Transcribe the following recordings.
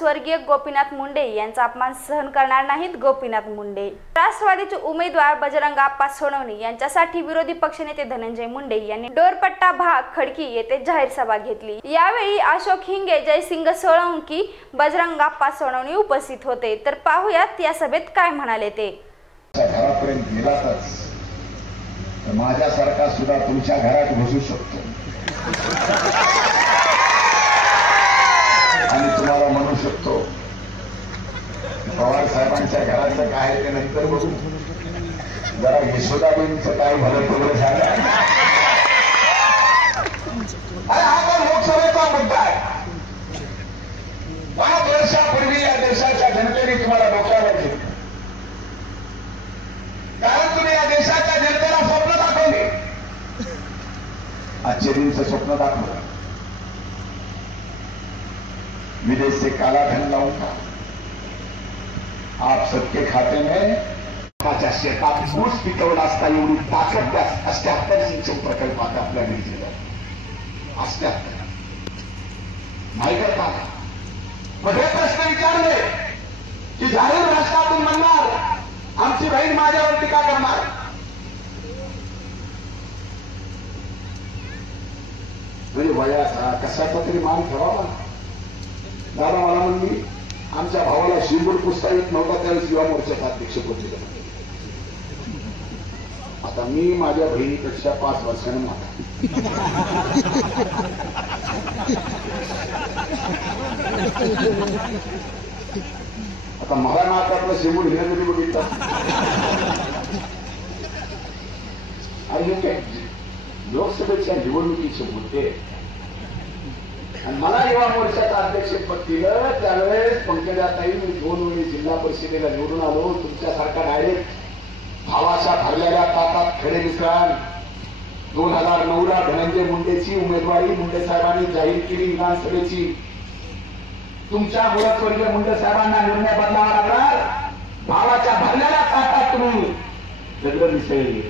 स्वर्गीय गोपीनाथ मुंडे यांचा अपमान सहन करणार नाहीत गोपीनाथ मुंडे. राष्ट्रवादीचे उमेदवार बजरंग आप्पा सोनवणे यांच्यासाठी विरोधी पक्षनेते धनंजय मुंडे यांनी डोरपट्टा भाग खडकी येथे जाहीर सभा घेतली. यावेळी अशोक हिंगे जयसिंग सोळंकी बजरंग आप्पा सोनवणे उपस्थित होते. तर पाहुयात या सभेत काय म्हणाले ते. घरापर्यंत गेलातच. माझ्यासारखा सुद्धा तुमच्या घरात घुसू शकतो आणि तुम्हाला म्हणू शकतो. पवार साहेबांच्या घराचं काय ते नंतर बघू. जरा यशोदाबींचं काय भलं थोडं झालं. अरे हा पण लोकसभेचा मुद्दा आहे? पाच वर्षापूर्वी या देशाच्या जनतेने तुम्हाला डोक्यावर घेतलं. कारण तुम्ही या देशाच्या जनतेला स्वप्न दाखवले. आजचे दिनचं स्वप्न दाखवलं. विदेश से काला धन लाऊंगा आप सबके खाते में माझ्या शेतात ऊस पिकवला असता एवढी ताकद त्या अष्ट्याहत्तर सिंचन प्रकल्पात आपल्या घरी दिलं अष्ट्याहत्तर नाही करता मग हे प्रश्न विचारले की जाहीर राष्ट्रातून म्हणणार आमची बहीण माझ्यावर टीका करणार म्हणजे वयाचा कशाचा तरी मान ठेवावा दादा मला म्हणली आमच्या भावाला शिंबूड पुसता येत नव्हता त्यावेळेस युवा मोर्चाचा अध्यक्ष होते? आता मी माझ्या बहिणीपेक्षा पाच वर्षानं मोठा. आता मला नाकातलं शिंबूड घेणं कधी बघितलं? अरे हे काय? लोकसभेच्या निवडणुकीचे मुद्दे आणि मला युवा मोर्चाचं अध्यक्षपद दिलं त्यावेळेस पंकजाताई मी दोन वेळी जिल्हा परिषदेला निवडून आलो. तुमच्यासारखा डायरेक्ट भावाच्या भरलेल्या ताटात खडे मिश्रान दोन हजार नऊला धनंजय मुंडेची उमेदवारी मुंडे साहेबांनी जाहीर केली विधानसभेची. तुमच्या मुळस्वर्गीय मुंडे साहेबांना निर्णय बदलावा लागणार. भावाच्या भरलेल्या ताटात तुम्ही. दगड मिसळले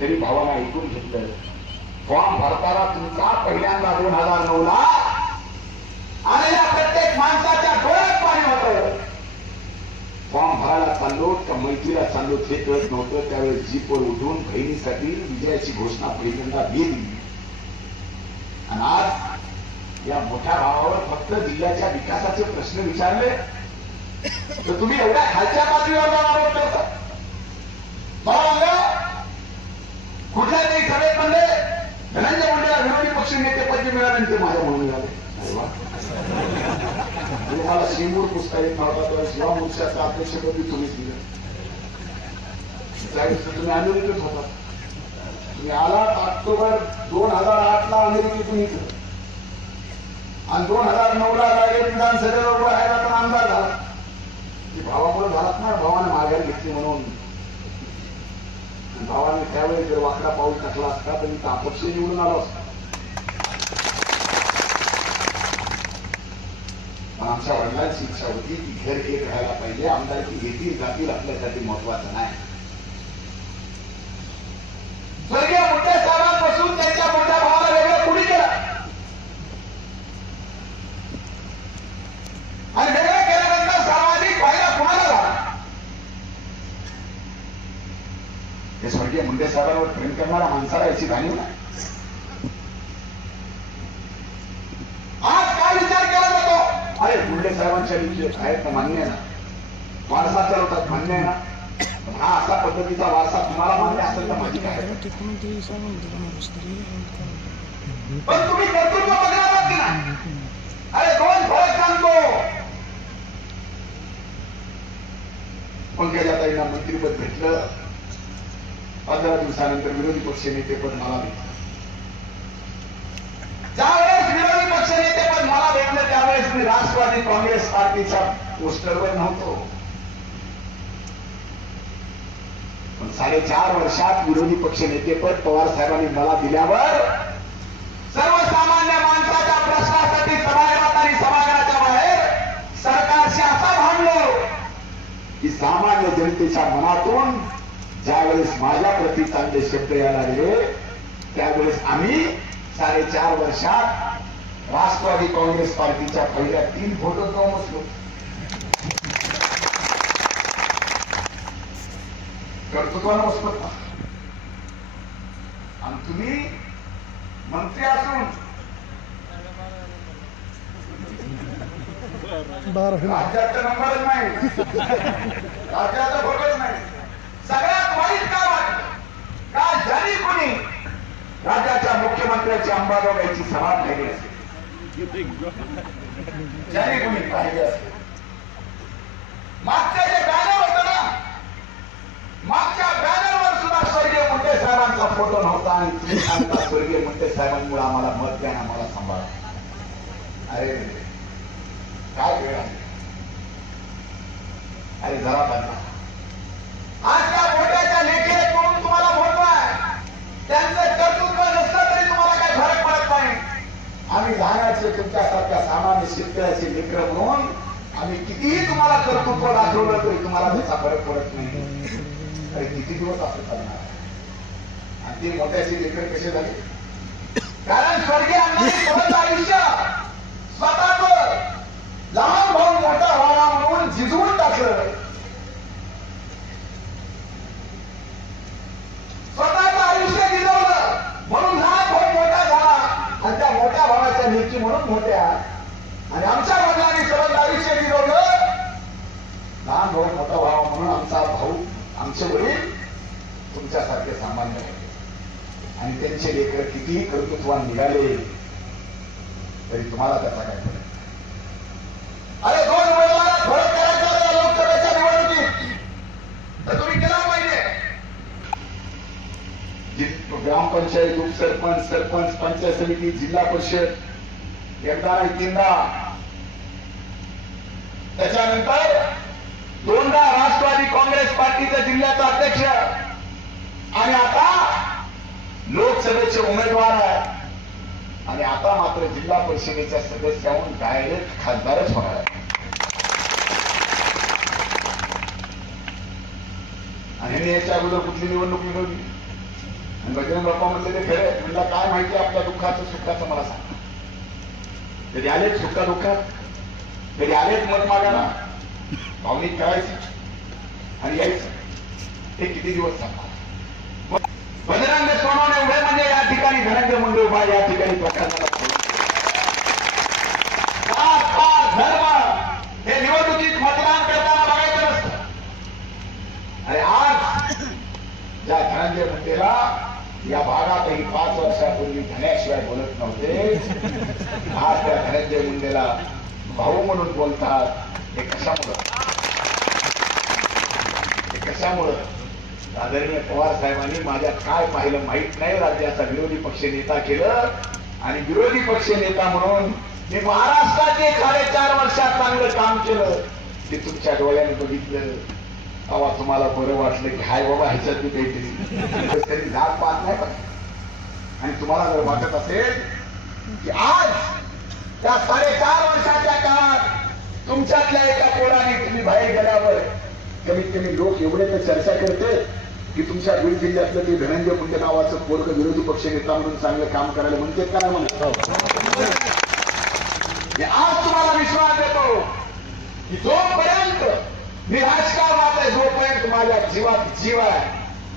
तरी भावाला ऐकून घेतलं. फॉर्म भरताना तुमचा पहिल्यांदा दोन हजार नऊ आणि या प्रत्येक माणसाच्या डोळ्यात पाणी होत. फॉर्म भरायला चाललो का मैत्रीला चाललो हे कळत नव्हतं. त्यावेळेस जीपवर उठून बहिणीसाठी विजयाची घोषणा पहिल्यांदा दिली. आणि आज या मोठ्या भावावर फक्त जिल्ह्याच्या विकासाचे प्रश्न विचारले. तर तुम्ही एवढ्या खालच्या पातळीवर जाऊन आरोप करता मला सांगा कुठल्या तरी सभेत म्हणले धनंजय मुंडेला विरोधी पक्ष नेते पद मिळाले आणि ते माझ्या म्हणून मिळाले अरे वा. तुम्हाला मला पुस्तक एक महत्वाचं तर शिवा मोर्चाचं अध्यक्षपदी तुम्ही दिलं. त्यावेळेस तुम्ही अमेरिकेत होता. तुम्ही आलात ऑक्टोबर दोन हजार आठ ला अमेरिकेतून इथं. आणि दोन हजार नऊ ला रायगड विधानसभेवर उभं राहायला पण आमदार झाला. की भावामुळे झालात ना भावाने माघारी घेतली म्हणून. भावाने त्यावेळी जर वाकडा पाऊल टाकला असता तर मी तापक्ष निवडून आलो असता पण आमच्या वडिलांची इच्छा होती की घर एक राहायला पाहिजे. आमदारकी घेतील जातील आपल्यासाठी महत्वाचं नाही. स्वर्गीय मोठ्या साहेबांपासून त्यांच्या मोठ्या भावाला वेगळं कुणी केलं? आणि वेगळं केल्यानंतर सामाजिक फायदा कुणाला झाला? हे स्वर्गीय मुंडे साहेबांवर प्रेम करणाऱ्या माणसाला याची जाणीव नाही आज काय विचार केला जातो अरे मुंडे आहेत ना मान्य आहे ना. वारसा चालवतात मान्य आहे ना. हा असा पद्धतीचा वारसा तुम्हाला मान्य असेल तर माहिती काय पण तुम्ही कर्तृत्व बघणार आहात की नाही? अरे दोन फरक सांगतो. पंकजाताईंना मंत्रीपद भेटलं. पंधरा दिवसानंतर विरोधी पक्ष नेते पद मला भेटलं ज्यावेळेस विरोधी पक्ष नेतेपद मला भेटलं त्यावेळेस मी राष्ट्रवादी काँग्रेस पार्टीच्या पोस्टरवर नव्हतो. पण साडेचार वर्षात विरोधी पक्ष नेतेपद पवार साहेबांनी मला दिल्यावर सर्वसामान्य माणसाच्या प्रश्नासाठी सभागृहात आणि सभागृहाच्या बाहेर सरकारशी असा भांडलो. की सामान्य जनतेच्या मनातून ज्यावेळेस माझ्या प्रति चांगले शब्द यायला लागले त्यावेळेस आम्ही साडेचार वर्षात राष्ट्रवादी काँग्रेस पार्टीच्या पहिल्या तीन फोटो जाऊन बसलो कर्तृत्वानं बसलो? आणि तुम्ही मंत्री असून राज्याचा नंबरच नाही. राज्याचा फोटोच नाही. सगळ्यात वाईट काय वाटतं? का जरी कोणी राज्याच्या मुख्यमंत्र्याची अंबाजोगाईची सभा पाहिली असेल जरी कोणी पाहिले असेल मागच्या जे बॅनर होत ना मागच्या बॅनरवर सुद्धा स्वर्गीय मुंडे साहेबांचा फोटो नव्हता आणि तुम्ही सांगता स्वर्गीय मुंडे साहेबांमुळे आम्हाला मत द्या आम्हाला सांभाळा अरे काय वेळ आहे? अरे जरा त्यांना आज त्या मोठ्याच्या लेखी म्हणून तुम्हाला महत्त्व आहे त्यांचं कर्तृत्व नसलं तरी तुम्हाला काही फरक पडत नाही आम्ही तुमच्यासारख्या सामान्य शेतकऱ्याचे लेकर म्हणून आम्ही कितीही तुम्हाला कर्तृत्व दाखवलं तरी तुम्हाला त्याचा फरक पडत नाही. अरे किती दिवस असं चालणार? आणि ते मोठ्याचे लेकर कसे झाले? कारण स्वर्गीय अण्णांनी स्वतःचं आयुष्य स्वतःच लहान भाऊ मोठा व्हावा म्हणून झिजवून टाकलं स्वतःचं आयुष्य झिजवलं म्हणून लहान भाऊ मोठा झाला आणि त्या मोठ्या भावाच्या लेखी म्हणून मोठ्या आणि आमच्या वडिलांनी सर्व आयुष्य झिजवलं लहान भाऊ मोठा व्हावा म्हणून आमचा भाऊ आमचे वडील तुमच्यासारखे सामान्य होते. आणि त्यांचे लेकर कितीही कर्तृत्वान निघाले तरी तुम्हाला त्याचा काय फरक अरे दोन वेळेला फरक करायचा या लोकसभेच्या निवडणुकीत. तर तुम्ही केला पाहिजे. ग्रामपंचायत उपसरपंच सरपंच पंचायत समिती जिल्हा परिषद एकदा आणि तीनदा. त्याच्यानंतर दोनदा राष्ट्रवादी काँग्रेस पार्टीचा जिल्ह्याचा अध्यक्ष. आणि आता लोकसभेचे उमेदवार आहे. आणि आता मात्र जिल्हा परिषदेच्या सदस्याहून डायरेक्ट खासदारच होणार आहे. आणि याच्या अगोदर कुठली निवडणूक मिळवली आणि बजरंग बाप्पा म्हणले ते खरे म्हणला काय माहिती आपल्या दुःखाचं सुखाचं मला सांग. कधी आलेत सुखा दुःखात कधी आलेत मत मागायला? भावनिक करायची आणि यायचं. हे किती दिवस चालणार? बजरंग सोनवणे एवढे म्हणजे या ठिकाणी धनंजय मुंडे उभा या ठिकाणी प्रकरणाला धर्म. हे निवडणुकीत मतदान करताना बघायचं नसतं. आणि आज ज्या धनंजय मुंडेला या भागातही पाच वर्षापूर्वी धन्याशिवाय बोलत नव्हते आज त्या धनंजय मुंडेला भाऊ म्हणून बोलतात. हे कशामुळं हे कशामुळं आदरणीय पवार साहेबांनी माझ्या काय पाहिलं माहीत नाही राज्याचा विरोधी पक्ष नेता केलं आणि विरोधी पक्ष नेता म्हणून मी महाराष्ट्राचे साडेचार वर्षात चांगलं काम केलं. ते तुमच्या डोळ्याने बघितलं. तेव्हा तुम्हाला बरं वाटलं की हाय बाबा ह्याच्यात मी काहीतरी. तरी जात पाहत नाही पण. आणि तुम्हाला जर वाटत असेल की आज त्या साडेचार वर्षाच्या काळात तुमच्यातल्या एका पोराने तुम्ही बाहेर गेल्यावर कमीत कमी लोक एवढे तर चर्चा करते की तुमच्या बीड जिल्ह्यातलं ते धनंजय मुंडे नावाचं पोरग विरोधी पक्ष नेता म्हणून चांगलं काम करायला म्हणते का नाही म्हणत? मी आज तुम्हाला विश्वास देतो की जोपर्यंत मी राजकारणात आहे जोपर्यंत माझ्या जीवात जीव आहे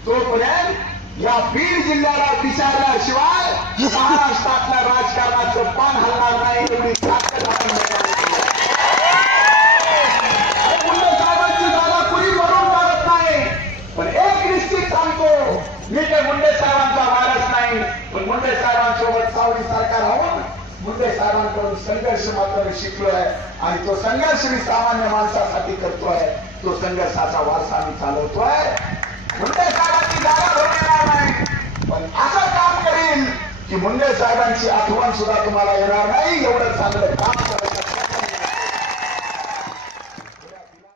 तोपर्यंत या बीड जिल्ह्याला विचारल्याशिवाय महाराष्ट्रातल्या राजकारणाचं पान हलणार नाही एवढी ताकद आपण मिळवली. हे मुंडे साहेबांची जागा कुणी भरून काढत नाही पण एक निश्चित सांगतो मी ते मुंडे साहेबांचा वारस नाही पण मुंडे साहेबांसोबत सावली सारखा राहून मुंडे साहेबांकडून संघर्ष मात्र शिकलोय आणि तो संघर्ष मी सामान्य माणसासाठी करतोय. तो संघर्षाचा वारसा मी चालवतोय. मुंडे साहेबांची जागा भरून नाही. पण असं काम करीन की मुंडे साहेबांची आठवण सुद्धा तुम्हाला येणार नाही. एवढं चांगलं काम